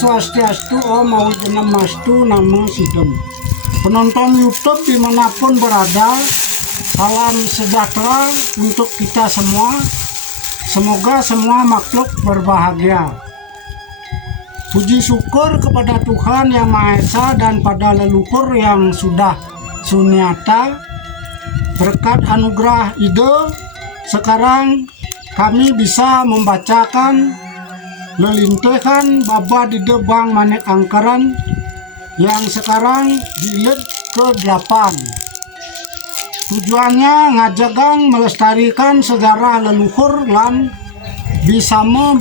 Swastiastu, Om Mastu, Namo Sidem. Penonton YouTube dimanapun berada, salam sejahtera untuk kita semua. Semoga semua makhluk berbahagia. Puji syukur kepada Tuhan Yang Maha Esa dan pada leluhur yang sudah sunyata. Berkat anugerah ide, sekarang kami bisa membacakan lelintehan baba di debang manik angkaran yang sekarang jilid ke-8. Tujuannya ngajagang melestarikan sejarah leluhur lan bisama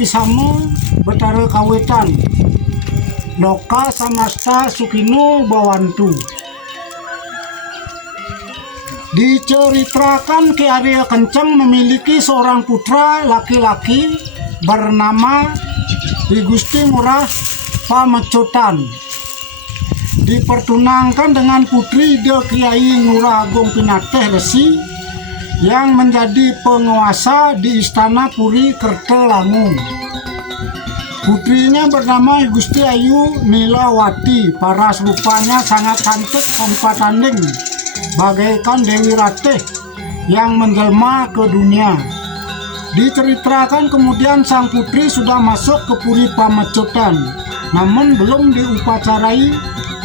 betara kawetan loka samasta sukino bawantu. Diceritakan Ki Arya Kenceng memiliki seorang putra laki-laki bernama Ki Gusti Ngurah Pamecutan. Dipertunangkan dengan putri De Kiai Ngurah Agung Pinateh Resi yang menjadi penguasa di Istana Puri Kertelangu. Putrinya bernama Gusti Ayu Nilawati. Paras rupanya sangat cantik tanpa tanding, bagaikan Dewi Ratih yang menjelma ke dunia. Diceritakan kemudian sang putri sudah masuk ke Puri Pamecutan, namun belum diupacarai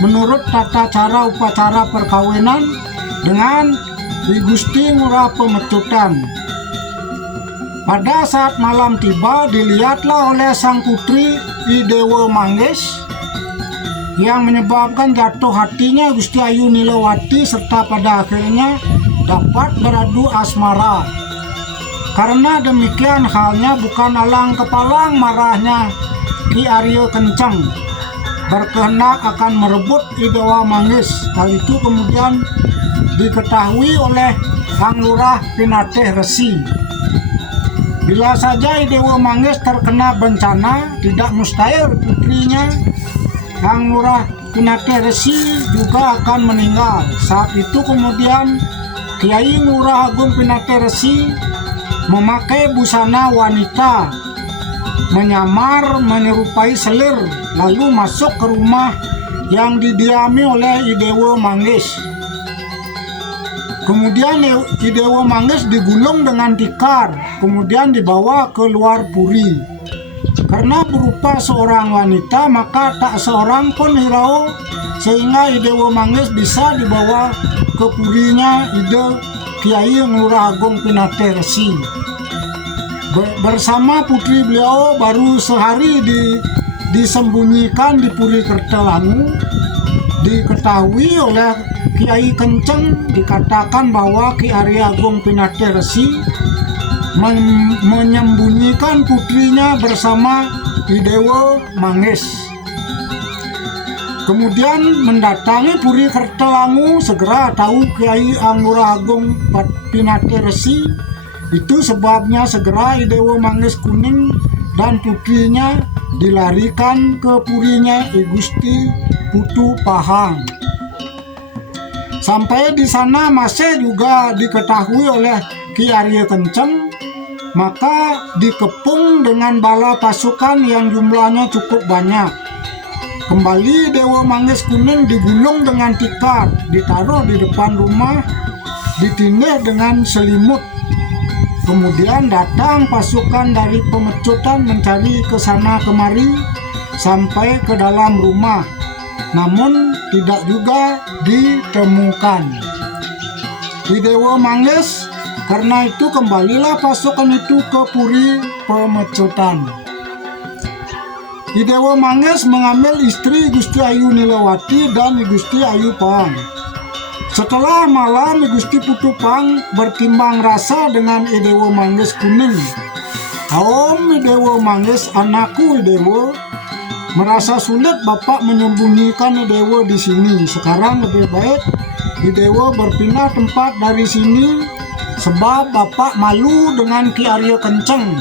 menurut tata cara upacara perkawinan dengan Ki Gusti Ngurah Pamecutan. Pada saat malam tiba, dilihatlah oleh sang putri I Dewa Manggis yang menyebabkan jatuh hatinya Gusti Ayu Nilawati serta pada akhirnya dapat beradu asmara. Karena demikian halnya bukan alang kepalang marahnya Ki Arya Kenceng berkehendak akan merebut I Dewa Manggis. Hal itu kemudian diketahui oleh Sang Lurah Pinateh Resi. Bila saja I Dewa Manggis terkena bencana, tidak mustahil putrinya Sang Lurah Pinateh Resi juga akan meninggal. Saat itu kemudian Kiai Ngurah Agung Pinateh Resi memakai busana wanita, menyamar menyerupai selir, lalu masuk ke rumah yang didiami oleh I Dewa Manggis. Kemudian I Dewa Manggis digulung dengan tikar, kemudian dibawa ke luar puri. Karena berupa seorang wanita, maka tak seorang pun hirau, sehingga I Dewa Manggis bisa dibawa ke purinya Ide Kiai Ngurah Agung Pinateh Resi. Bersama putri beliau baru sehari disembunyikan di Puri Kertelangu. Diketahui oleh Kiai Kenceng, dikatakan bahwa Ki Arya Agung Pinateh Resi menyembunyikan putrinya bersama I Dewa Manggis. Kemudian mendatangi Puri Kertelangu, segera tahu Kiai Ngurah Agung Pinateh Resi. Itu sebabnya segera I Dewa Manggis Kuning dan putrinya dilarikan ke purinya I Gusti Putu Pahang. Sampai di sana masih juga diketahui oleh Ki Arya Kenceng, maka dikepung dengan bala pasukan yang jumlahnya cukup banyak. Kembali Dewa Manggis Kuning digulung dengan tikar, ditaruh di depan rumah, ditindih dengan selimut. Kemudian datang pasukan dari Pamecutan mencari ke sana kemari sampai ke dalam rumah, namun tidak juga ditemukan I Dewa Manggis. Karena itu kembalilah pasukan itu ke Puri Pamecutan. I Dewa Manggis mengambil istri Gusti Ayu Nilawati dan I Gusti Ayu Pang. Setelah malam, I Gusti Putu Pang bertimbang rasa dengan I Dewa Manggis Kuning. Om I Dewa Manggis, anakku I Dewa, merasa sulit Bapak menyembunyikan I Dewa di sini. Sekarang lebih baik I Dewa berpindah tempat dari sini, sebab Bapak malu dengan Ki Arya Kenceng.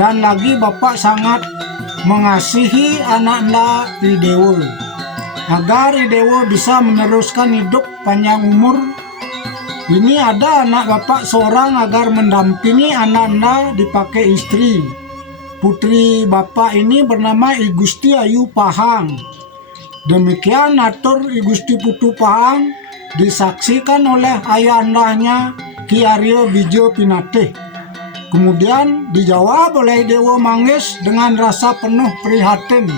Dan lagi Bapak sangat mengasihi anak anda I Dewa, agar I Dewa bisa meneruskan hidup panjang umur. Ini ada anak Bapak seorang agar mendampingi anak anda dipakai istri. putri bapak ini bernama I Gusti Ayu Pahang. Demikian atur I Gusti Putu Pahang disaksikan oleh ayandahnya Ki Arya Wijo Pinatih. Kemudian dijawab oleh Dewa Manggis dengan rasa penuh prihatin.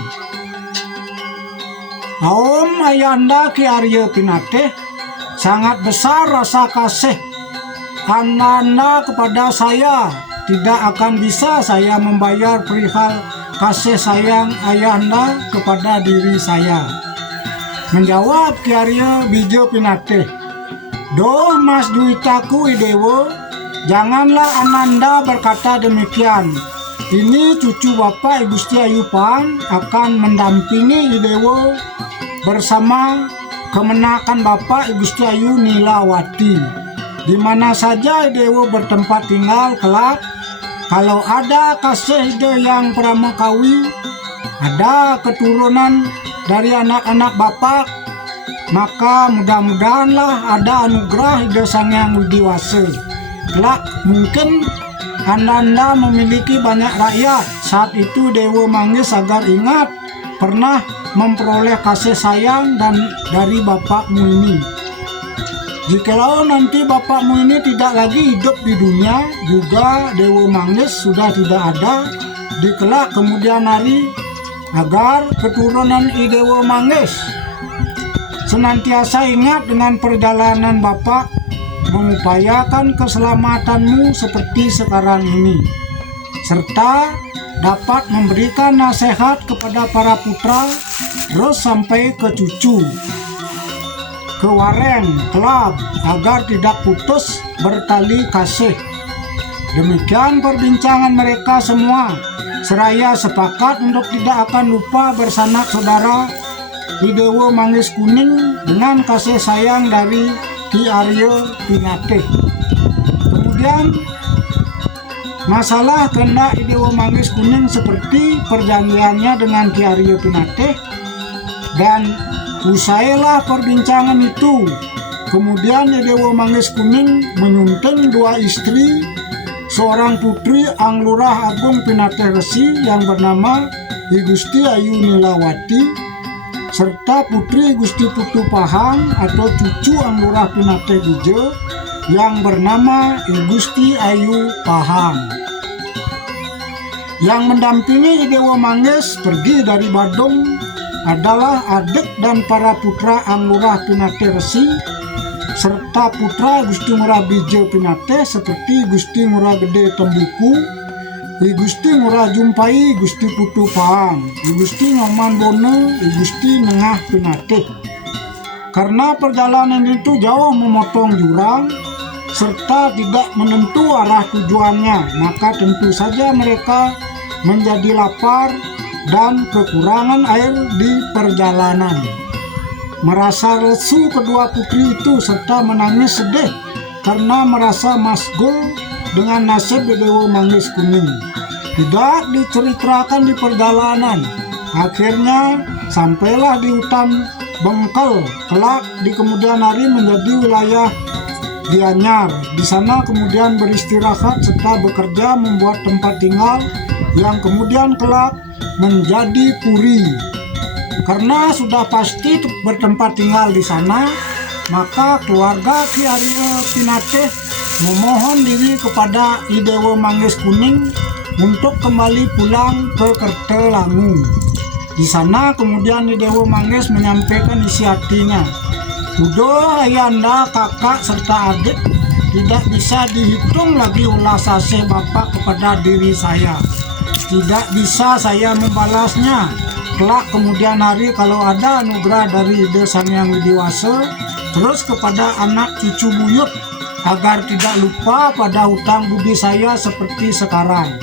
Aum ayanda Ki Arya Pinatih, sangat besar rasa kasih Anda kepada saya. Tidak akan bisa saya membayar perihal kasih sayang ayanda kepada diri saya. Menjawab Ki Arya Wijo Pinatih, "Doh Mas Duitaku Idewo, janganlah Ananda berkata demikian. Ini cucu Bapak I Gusti Ayu Pahang akan mendampingi Idewo bersama kemenakan Bapak I Gusti Ayu Nilawati. Di mana saja Idewo bertempat tinggal kelak, kalau ada kasih ide yang pramakawi, ada keturunan dari anak-anak Bapak, maka mudah-mudahanlah ada anugerah ide Sang Hyang Widi Wasa. Kelak mungkin Anda memiliki banyak rakyat. Saat itu Dewa Manggis agar ingat pernah memperoleh kasih sayang dan dari bapakmu ini. Jikalau nanti bapakmu ini tidak lagi hidup di dunia, juga Dewa Manggis sudah tidak ada di kelak kemudian hari, agar keturunan I Dewa Manggis senantiasa ingat dengan perjalanan Bapak, mengupayakan keselamatanmu seperti sekarang ini, serta dapat memberikan nasihat kepada para putra terus sampai ke cucu, ke wareng, kelab, agar tidak putus bertali kasih." Demikian perbincangan mereka semua, seraya sepakat untuk tidak akan lupa bersanak saudara I Dewa Manggis Kuning dengan kasih sayang dari Ki Arya Pinatih. Kemudian masalah kehendak I Dewa Manggis Kuning seperti perjanjiannya dengan Ki Arya Pinatih, dan usailah perbincangan itu. Kemudian I Dewa Manggis Kuning menyunting dua istri, seorang putri Ang Lurah Agung Pinatih Resi yang bernama I Gusti Ayu Nilawati, serta putri Gusti Putu Pahang atau cucu Ang Lurah Pinatih Wijo yang bernama I Gusti Ayu Pahang. Yang mendampingi I Dewa Manggis pergi dari Badung adalah adik dan para putra Ang Lurah Pinatih Resi, serta putra Gusti Ngurah Wijo Pinatih seperti Gusti Ngurah Gede Tembuku, I Gusti Ngurah Jumpai Gusti Putu Pahang, I Gusti Nyoman Bono, I Gusti Nengah Pinatih. Karena perjalanan itu jauh memotong jurang serta tidak menentu arah tujuannya, maka tentu saja mereka menjadi lapar dan kekurangan air di perjalanan. Merasa lesu kedua putri itu serta menangis sedih karena merasa masgul dengan nasib Dewa Manggis Kuning. Tidak diceritakan di perjalanan. Akhirnya sampailah di hutan Bengkel, kelak di kemudian hari menjadi wilayah Gianyar. Di sana kemudian beristirahat serta bekerja membuat tempat tinggal yang kemudian kelak menjadi puri. Karena sudah pasti bertempat tinggal di sana, maka keluarga Ki Arya Pinatih memohon diri kepada I Dewa Manggis Kuning untuk kembali pulang ke Kertelangu. Di sana kemudian I Dewa Manggis menyampaikan isi hatinya. "Udo ayanda, kakak serta adik, tidak bisa dihitung lagi ulas asih Bapak kepada diri saya. Tidak bisa saya membalasnya. Kelak kemudian hari kalau ada anugerah dari Ide Sang Hyang Widi Wasa, terus kepada anak cucu buyut, agar tidak lupa pada hutang budi saya seperti sekarang.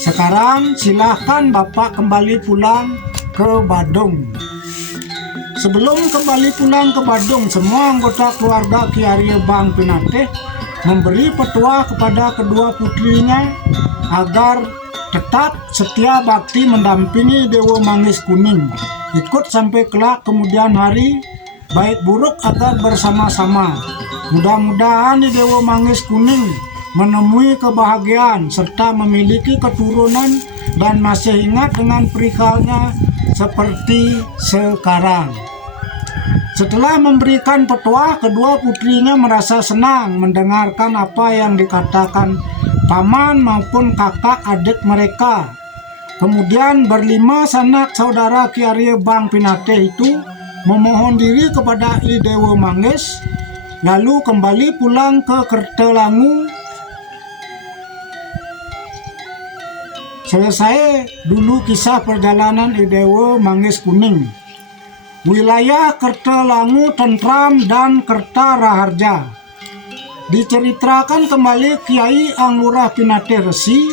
Sekarang silahkan Bapak kembali pulang ke Badung." Sebelum kembali pulang ke Badung, semua anggota keluarga Ki Arya Bang Pinatih memberi petua kepada kedua putrinya agar tetap setia bakti mendampingi Dewa Manggis Kuning, ikut sampai kelak kemudian hari, baik buruk agar bersama-sama. Mudah-mudahan di Dewa Manggis Kuning menemui kebahagiaan serta memiliki keturunan dan masih ingat dengan perihalnya seperti sekarang. Setelah memberikan petuah, kedua putrinya merasa senang mendengarkan apa yang dikatakan paman maupun kakak adik mereka. Kemudian berlima sanak saudara Ki Arya Bang Pinate itu memohon diri kepada I Dewa Manggis, lalu kembali pulang ke Kertalangu. Selesai dulu kisah perjalanan I Dewa Manggis Kuning. Wilayah Kertalangu tentram dan Kerta Raharja. Diceritakan kembali Kiai Anglurah Pinate Resi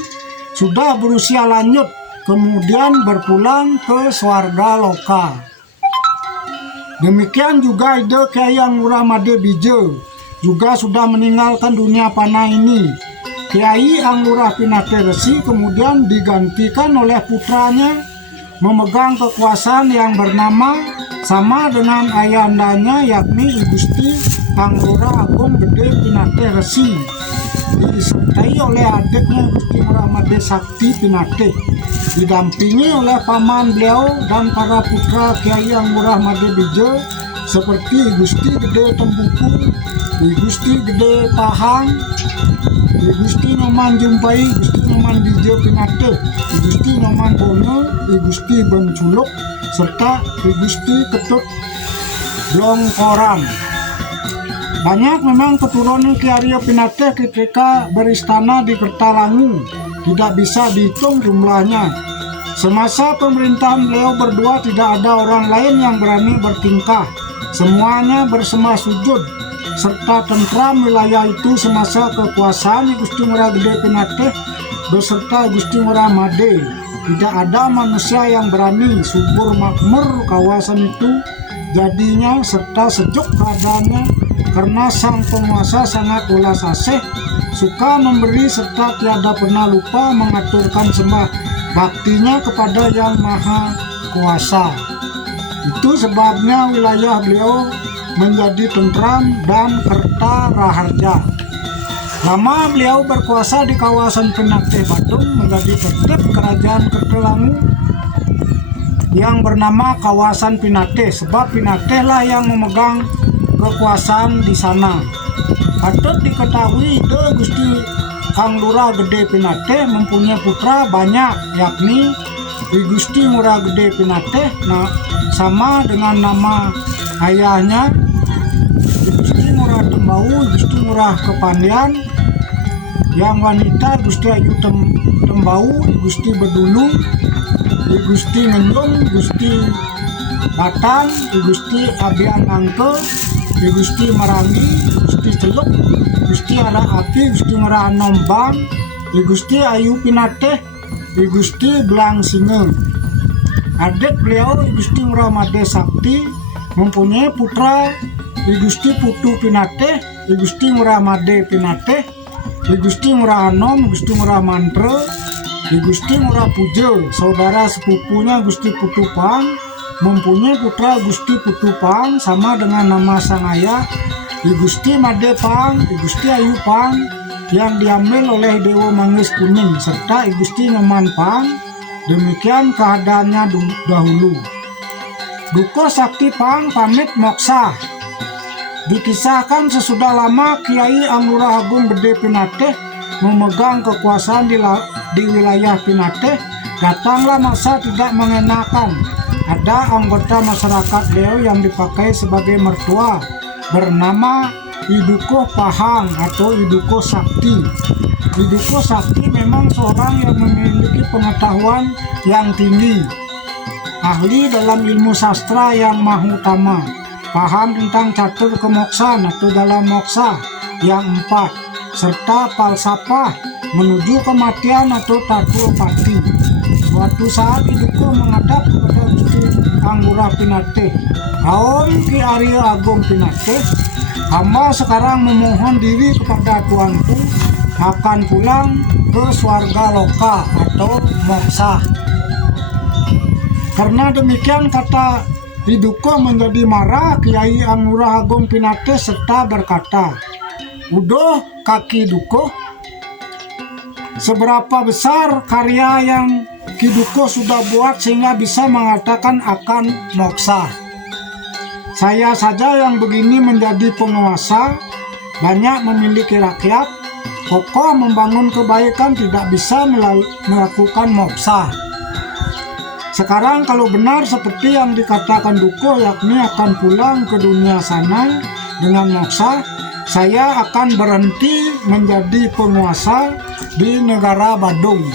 sudah berusia lanjut, kemudian berpulang ke swarga loka. Demikian juga ide Kiai Anglurah Made Bijo juga sudah meninggalkan dunia panah ini. Kiai Anglurah Pinate Resi kemudian digantikan oleh putranya memegang kekuasaan yang bernama sama dengan ayahandanya, yakni I Gusti Anglurah Agung Gede Pinate Resi, disertai oleh adiknya Gusti Ngurah Made Sakti Pinate, didampingi oleh paman beliau dan para putra Kiai Anglurah Made Bijo seperti I Gusti Gede Tembuku, I Gusti Gede Pahang, I Gusti Nyoman Jumpai, I Gusti Nyoman Bijo Pinate, I Gusti Nyoman Bono, I Gusti Benculuk, serta I Gusti Ketut Blongkoram. Banyak memang keturunan Ki Arya Pinate ketika beristana di Kertalangu, tidak bisa dihitung jumlahnya. Semasa pemerintahan beliau berdua tidak ada orang lain yang berani bertingkah. Semuanya bersemah sujud serta tentram wilayah itu semasa kekuasaan Gusti Ngurah Gede Pinate beserta Gusti Ngurah Made. Tidak ada manusia yang berani. Subur makmur kawasan itu jadinya serta sejuk keadaannya karena sang penguasa sangat ulas asih, suka memberi serta tiada pernah lupa mengaturkan sembah baktinya kepada Yang Maha Kuasa. Itu sebabnya wilayah beliau menjadi tentram dan Kerta Raharja. Lama beliau berkuasa di kawasan Pinate Badung menjadi tertib kerajaan Kertalangu yang bernama kawasan Pinate, sebab Pinate lah yang memegang kekuasaan di sana. Patut diketahui ide Gusti Anglurah Gede Pinate mempunyai putra banyak, yakni I Gusti Ngurah Gede Pinate, sama dengan nama ayahnya, I Gusti Ngurah Tembau, I Gusti Ngurah Kepandian. Yang wanita Gusti Ayu Tembau, I Gusti Bedulu, I Gusti Ngendung, Gusti Batang, I Gusti Abian Angke, I Gusti Marangi, Gusti Celuk, Gusti Ara Api, Gusti Ngurah Nombang, I Gusti Ayu Pinate, I Gusti Belang Singe. Adik beliau I Gusti Ngurah Made Sakti mempunyai putra I Gusti Putu Pinate, I Gusti Ngurah Made Pinate, I Gusti Ngurah Anom, I Gusti Ngurah Mantre, I Gusti Ngurah Pujo. Saudara sepupunya Gusti Putu Pang mempunyai putra Gusti Putu Pang sama dengan nama sang ayah, I Gusti Made Pang, I Gusti Ayu Pang yang diambil oleh Dewa Manggis Kuning serta I Gusti Nyoman Pang. Demikian keadaannya dahulu. Duko Sakti Pang pamit moksa. Dikisahkan sesudah lama Kiai Anglurah Agung Gede Pinate memegang kekuasaan di wilayah Pinate, datanglah masa tidak mengenakan. Ada anggota masyarakat beliau yang dipakai sebagai mertua bernama Iduko Pahang atau Iduko Sakti. Iduko Sakti memang seorang yang memiliki pengetahuan yang tinggi, ahli dalam ilmu sastra yang mahutama, paham tentang catur kemoksaan atau dalam moksa yang 4, serta falsafah menuju kematian atau tatu pati. Suatu saat Iduko menghadap kepada Gusti Anglurah Pinate, "Aom Ki Arya Agung Pinate, hamba sekarang memohon diri kepada tuanku akan pulang ke swarga loka atau moksa." Karena demikian, kata Iduko menjadi marah Kiai Anglurah Agung Pinate serta berkata, "Udoh kaki Duko, seberapa besar karya yang Ki Dukuh sudah buat sehingga bisa mengatakan akan moksa. Saya saja yang begini menjadi penguasa, banyak memiliki rakyat, kokoh membangun kebaikan, tidak bisa melakukan moksa. Sekarang kalau benar seperti yang dikatakan Dukuh, yakni akan pulang ke dunia sana dengan moksa, saya akan berhenti menjadi penguasa di negara Badung.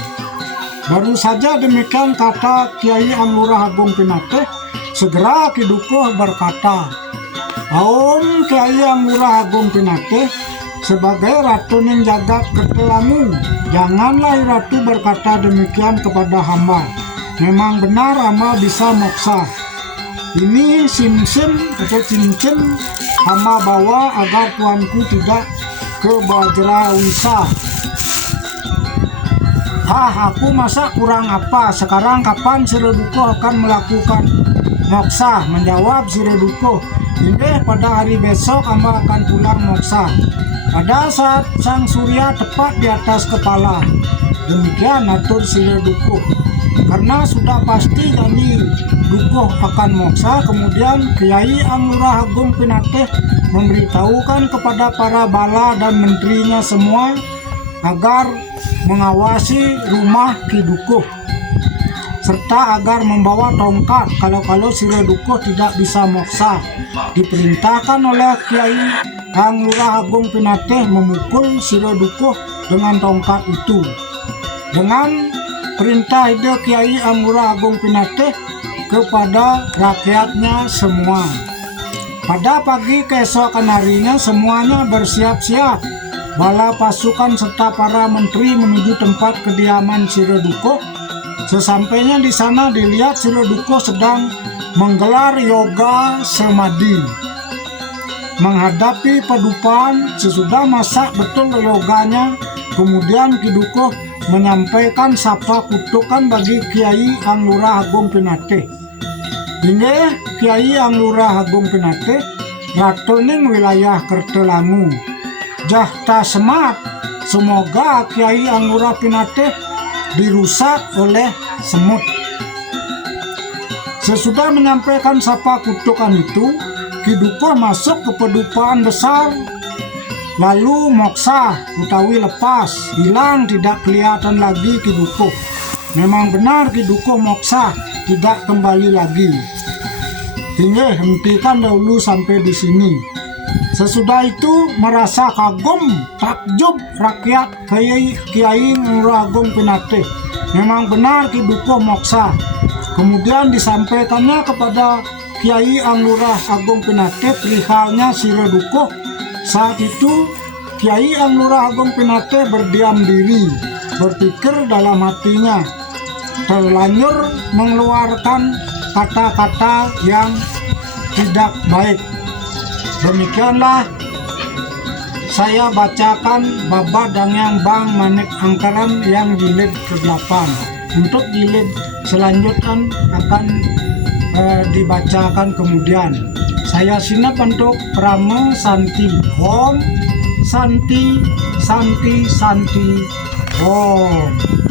Baru saja demikian kata Kiai Anglurah Agung Pinateh, segera Ki Dukuh berkata, "Aum Kiai Anglurah Agung Pinateh, sebagai ratu ning jagat ketelangu, janganlah ratu berkata demikian kepada hamba. Memang benar hamba bisa moksa. Ini sim-sim atau cincin hamba bawa agar tuanku tidak ke Bajrawisa. Aku masa kurang apa? Sekarang kapan Sire Dukuh akan melakukan moksa?" Menjawab Sire Dukuh, "Ini pada hari besok hamba akan pulang moksa, pada saat sang surya tepat di atas kepala." Demikian atur Sire Dukuh. Karena sudah pasti janji Dukuh akan moksa, kemudian Kiai Anglurah Agung Pinateh memberitahukan kepada para bala dan menterinya semua agar mengawasi rumah Ki Dukuh, serta agar membawa tongkat kalau Sire Dukuh tidak bisa moksa. Diperintahkan oleh Kiai Anglurah Agung Pinateh memukul Sire Dukuh dengan tongkat itu. Dengan perintah ide Kiai Anglurah Agung Pinateh kepada rakyatnya semua. Pada pagi keesokan harinya semuanya bersiap-siap. Bala pasukan serta para menteri menuju tempat kediaman Sire Dukuh. Sesampainya di sana dilihat Sire Dukuh sedang menggelar yoga semadi. Menghadapi padupan, sesudah masak betul yoganya, kemudian Ki Dukuh menyampaikan sapa kutukan bagi Kiai Anglurah Agung Pinateh. Ini Kiai Anglurah Agung Pinateh, ratu ning wilayah Kertelangu. Jah ta semat, semoga Kiai Anglurah Pinateh dirusak oleh semut. Sesudah menyampaikan sapa kutukan itu, Ki Dukuh masuk ke pedupaan besar, lalu moksa utawi lepas, hilang, tidak kelihatan lagi Ki Dukuh. Memang benar Ki Dukuh moksa, tidak kembali lagi. Hingga hentikan dahulu sampai di sini. Sesudah itu merasa kagum, takjub rakyat Kiai Anglurah Agung Pinateh. Memang benar Ki Dukuh moksa. Kemudian disampaikannya kepada Kiai Anglurah Agung Pinateh perihalnya Sire Dukuh. Saat itu Kiai Anglurah Agung Pinateh berdiam diri, berpikir dalam hatinya, terlanjur mengeluarkan kata-kata yang tidak baik. Demikianlah saya bacakan Baba Dangyang Bang Manik Angkaran yang jilid ke-8. Untuk jilid selanjutnya akan dibacakan kemudian. Saya sinap untuk Pramo Santi. Om Santi Santi Santi Om.